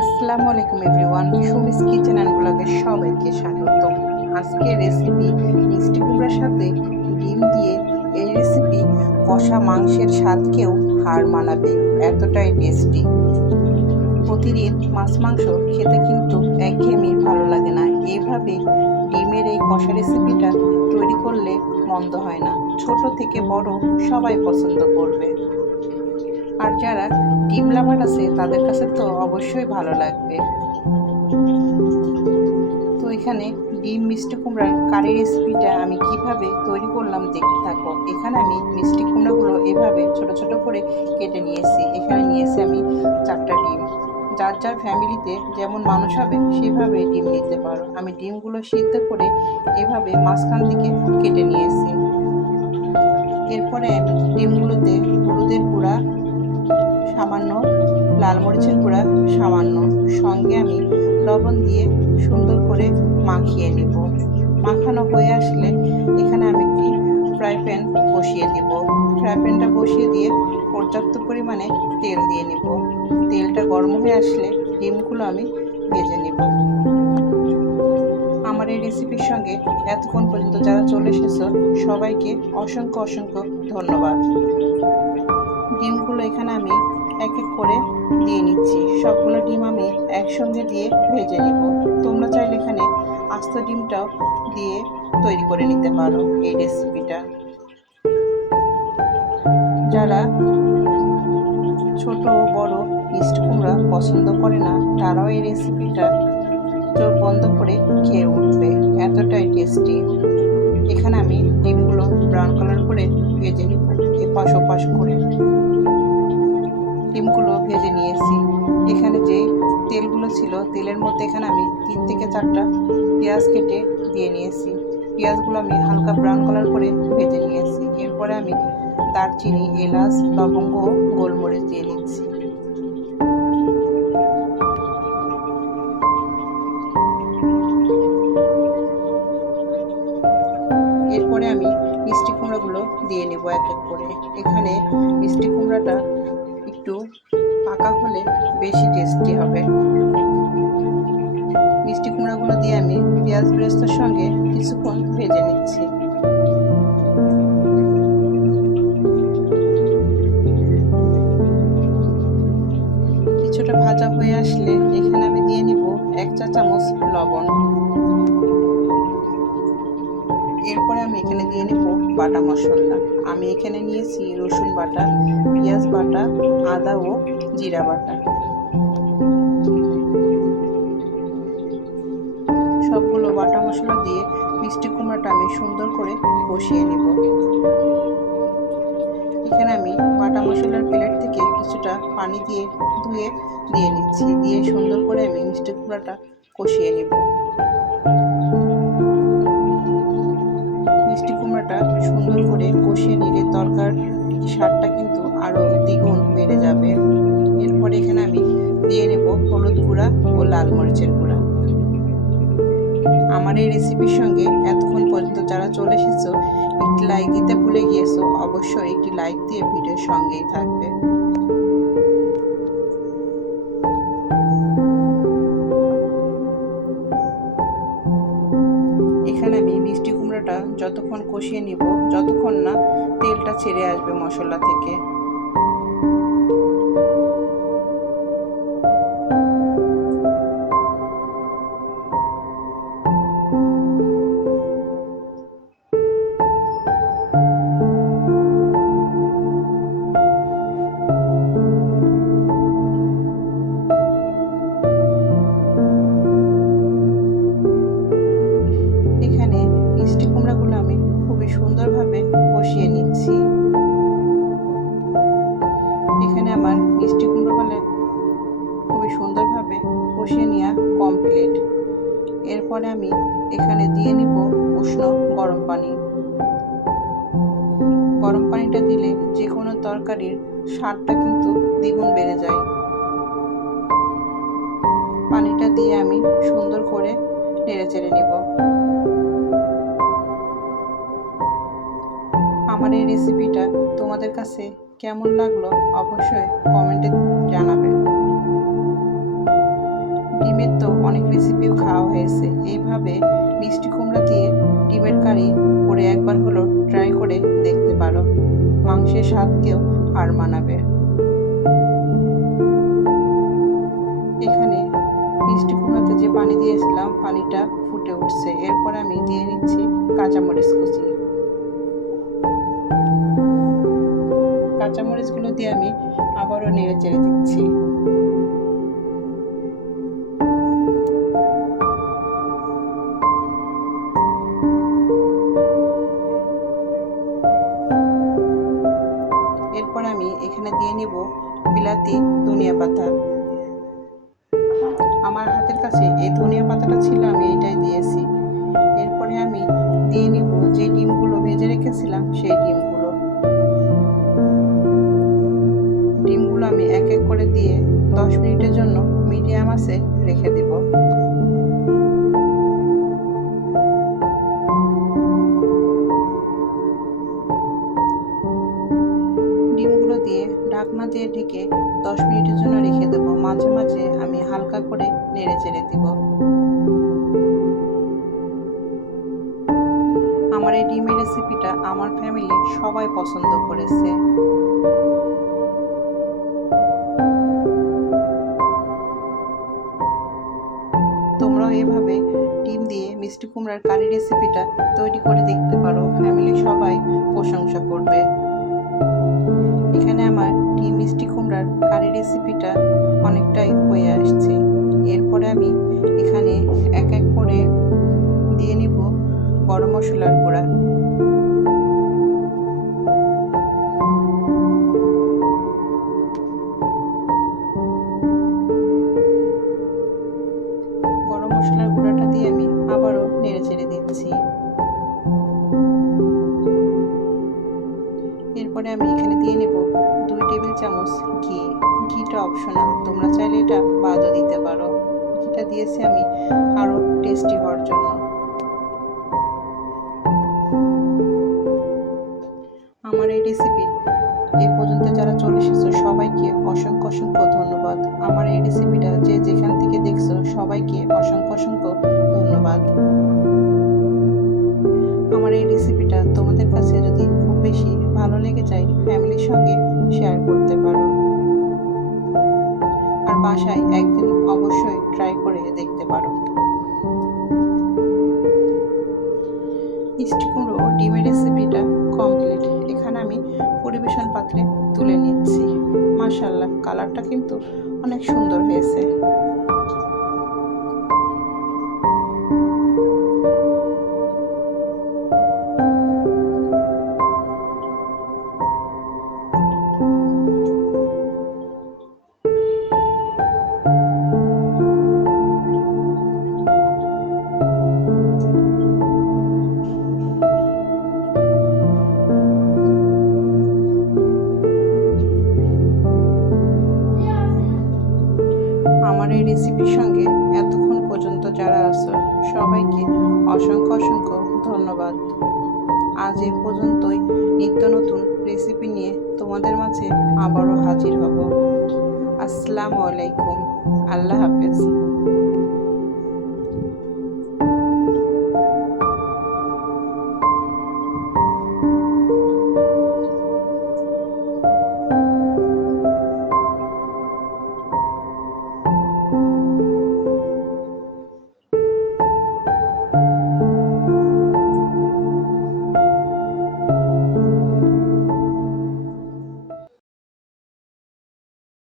আসসালামু আলাইকুম, everyone. Sumi's kitchen and ব্লগে সবাইকে স্বাগত আজকে রেসিপি মিষ্টি কুমড়ার সাথে ডিম দিয়ে এই রেসিপি কষা মাংসের স্বাদকেও হার মানাবে। এতটাই টেস্টি প্রতিদিন মাছ মাংস খেতে কিন্তু একঘেয়েমি ভালো লাগে না। এইভাবে ডিমের এই কষা রেসিপিটা তৈরি করলে মন্দ হয় না। ছোট থেকে বড় সবাই পছন্দ করবে। আর যারা ডিম লাভার আছে, তাদের কাছে তো অবশ্যই ভালো লাগবে। তো এখানে ডিম মিষ্টি কুমড়ার কারি রেসিপিটা আমি কীভাবে তৈরি করলাম দেখতে থাকো। এখানে আমি মিষ্টি কুমড়াগুলো এভাবে ছোট ছোট করে কেটে নিয়েছি। এখানে নিয়েছি আমি চারটা ডিম। যার যার ফ্যামিলিতে যেমন মানুষ হবে, সেভাবে ডিম নিতে পারো। আমি ডিমগুলো সিদ্ধ করে এভাবে মাঝখান থেকে কেটে নিয়েছি। এরপরে আমি ডিমগুলোতে হলুদের গুঁড়া সামান্য লাল মরিচের গুঁড়া, সামান্য সঙ্গে আমি লবণ দিয়ে সুন্দর করে মাখিয়ে নেব। মাখানো হয়ে আসলে এখানে আমি একটি ফ্রাই প্যান বসিয়ে দেব। ফ্রাই প্যানটা বসিয়ে দিয়ে পর্যাপ্ত পরিমাণে তেল দিয়ে নেব। তেলটা গরম হয়ে আসলে ডিমগুলো আমি ভেজে নেব। আমার এই রেসিপির সঙ্গে এতক্ষণ পর্যন্ত যারা চলে এসেছ, সবাইকে অসংখ্য অসংখ্য ধন্যবাদ। এক এক করে দিয়ে নিচ্ছি। সবগুলো ডিম আমি একসঙ্গে দিয়ে ভেজে নিব। তোমরা চাইলে এখানে আস্ত ডিমটাও দিয়ে তৈরি করে নিতে পারো এই রেসিপিটা। যারা ছোট, বড়, মিষ্টি কুমড়া পছন্দ করে না, তারাও এই রেসিপিটা চোখ বন্ধ করে খেয়ে উঠবে। এতটাই টেস্টি। এখানে আমি ডিমগুলো ব্রাউন কালার করে ভেজে নিব, এপাশ ওপাশ করে। ডিমগুলো ভেজে নিয়েছি। এখানে যে তেলগুলো ছিল, তেলের মধ্যে এখানে আমি তিন থেকে চারটা পেঁয়াজ কেটে দিয়ে নিয়েছি। পেঁয়াজগুলো আমি হালকা ব্রাউন কালার করে ভেজে নিয়েছি। এরপরে আমি দারচিনি, এলাচ, লবঙ্গ গোলমরিচ দিয়ে নিচ্ছি এরপরে আমি মিষ্টি কুমড়াগুলো দিয়ে নেব এক এক করে। এখানে মিষ্টি কুমড়াটা একটু পাকা হলে বেশি টেস্টি হবে। মিষ্টি কুমড়াগুলো দিয়ে আমি পেঁয়াজ ব্রেস্তার সঙ্গে কিছুক্ষণ ভেজে নিচ্ছি। কিছুটা ভাজা হয়ে আসলে এখানে আমি দিয়ে নিব এক চা চামচ লবণ। বাটা মশলা। আমি এখানে নিয়েছি রসুন বাটা, পেঁয়াজ বাটা, আদা ও জিরা বাটা। সবগুলো বাটা মশলা দিয়ে মিষ্টি কুমড়াটা আমি সুন্দর করে কষিয়ে নেব। এখানে আমি বাটা মশলার প্লেট থেকে কিছুটা পানি দিয়ে ধুয়ে দিয়ে নিচ্ছি। দিয়ে সুন্দর করে আমি মিষ্টি কুমড়াটা কষিয়ে নেব। সুন্দর করে কষিয়ে নিলে তরকার স্বাদটা কিন্তু আরও দ্বিগুণ বেড়ে যাবে। এরপর এখানে আমি দিয়ে নেব হলুদ গুঁড়া ও লাল মরিচের গুঁড়া। আমার এই রেসিপির সঙ্গে এতক্ষণ পর্যন্ত যারা চলে এসেছ, একটি লাইক দিতে ভুলে গিয়েছো, অবশ্যই একটি লাইক দিয়ে ভিডিওর সঙ্গেই থাকবে। যতক্ষণ কষিয়ে নিব যতক্ষণ না তেলটা ছেড়ে আসবে মশলা থেকে। এরপরে আমি এখানে দিয়ে নিব উষ্ণ গরম পানি। গরম পানিটা দিলে যে কোনো তরকারির স্বাদটা কিন্তু দ্বিগুণ বেড়ে যায়। পানিটা দিয়ে আমি সুন্দর করে নেড়ে চেড়ে নেব। আমার এই রেসিপিটা তোমাদের কাছে কেমন লাগল অবশ্যই কমেন্টে জানাবে। রেসিপিও খাওয়া হয়েছে। এইভাবে মিষ্টি কুমড়া দিয়ে ডিমের কারি করে একবার হলো ট্রাই করে দেখতে পারো। মাংসের স্বাদকেও আর মানাবে। এখানে মিষ্টি কুমড়াতে যে পানি দিয়েছিলাম, পানিটা ফুটে উঠছে। এরপর আমি দিয়ে নিচ্ছি কাঁচামরিচ কুচি। কাঁচামরিচগুলো দিয়ে আমি আবারও নেড়ে চেড়ে দিচ্ছি। আমার হাতের কাছে এই ধনিয়া পাতাটা ছিল, আমি এটাই দিয়েছি। এরপরে আমি দিয়ে নিব যে ডিমগুলো ভেজে রেখেছিলাম, সেই ডিমগুলো। ডিমগুলো আমি এক এক করে দিয়ে দশ মিনিটের জন্য মিডিয়াম আছে রেখে দেব করে নেড়ে চেড়ে দিব। আমার এই ডিমের রেসিপিটা আমার ফ্যামিলি সবাই পছন্দ করেছে। তোমরাও এভাবে ডিম দিয়ে মিষ্টি কুমড়ার কারি রেসিপিটা তৈরি করে দেখতে পারো ফ্যামিলি সবাই প্রশংসা করবে। এখানে আমার ডিম মিষ্টি কুমড়ার কারি রেসিপিটা অনেকটাই আমি এখানে এক এক করে দিয়ে নিব গরম মশলার গুঁড়া। গরম মশলার গুঁড়াটা দিয়ে আমি আবারও নেড়ে চেড়ে দিচ্ছি। এরপরে আমি এখানে দিয়ে নেব দুই টেবিল চামচ ঘি। ঘিটা অপশনাল তোমরা চাইলে এটা বাদও দিতে পারো। ঘিটা দিয়েছি আমি আরও টেস্টি হওয়ার জন্য। আমার এই রেসিপি এই পর্যন্ত যারা চলে এসেছ, সবাইকে অসংখ্য অসংখ্য ধন্যবাদ। আমার এই রেসিপিটা যে যেখান থেকে দেখছ, সবাইকে অসংখ্য অসংখ্য ধন্যবাদ। আমার এই রেসিপিটা তোমাদের কাছে যদি খুব বেশি ভালো লেগে যায়, ফ্যামিলির সঙ্গে শেয়ার করতে পারো। আর বাসায় একদিন অবশ্যই ট্রাই করে দেখতে পারো। মিষ্টি কুমড়ো ডিমের রেসিপিটা কমপ্লিট এখানে আমি পরিবেশন পাত্রে তুলে নিচ্ছি। মাশাল্লাহ কালারটা কিন্তু অনেক সুন্দর আজ এ পর্যন্তই। নিত্য নতুন রেসিপি নিয়ে তোমাদের মাঝে আবারও হাজির হব। আসসালামু আলাইকুম। আল্লাহ হাফেজ।